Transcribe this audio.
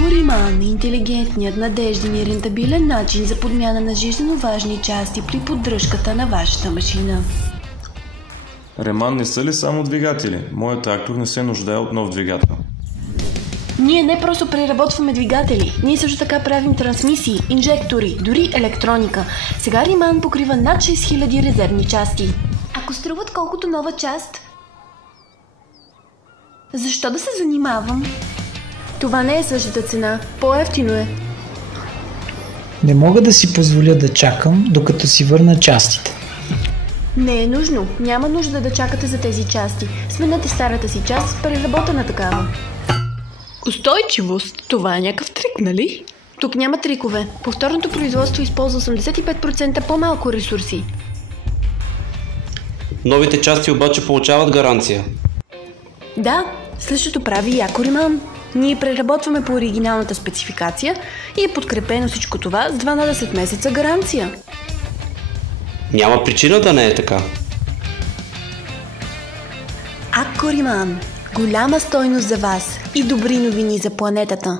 Акориман е интелигентният, надежден и рентабилен начин за подмяна на жизненно важни части при поддръжката на вашата машина. Реман не са ли само двигатели? Моят трактор не се нуждае от нов двигател. Ние не просто преработваме двигатели, ние също така правим трансмисии, инжектори, дори електроника. Сега Реман покрива над 6000 резервни части. Ако струват колкото нова част, защо да се занимавам? Това не е същата цена, по-евтино е. Не мога да си позволя да чакам, докато си върна частите. Не е нужно, няма нужда да чакате за тези части. Сменете старата си част с преработена такава. Устойчивост? Това е някакъв трик, нали? Тук няма трикове. Повторното производство използва 85% по-малко ресурси. Новите части обаче получават гаранция. Да, същото прави и Акориман. Ние преработваме по оригиналната спецификация и е подкрепено всичко това с 12 месеца гаранция. Няма причина да не е така. Акориман. Голяма стойност за вас и добри новини за планетата.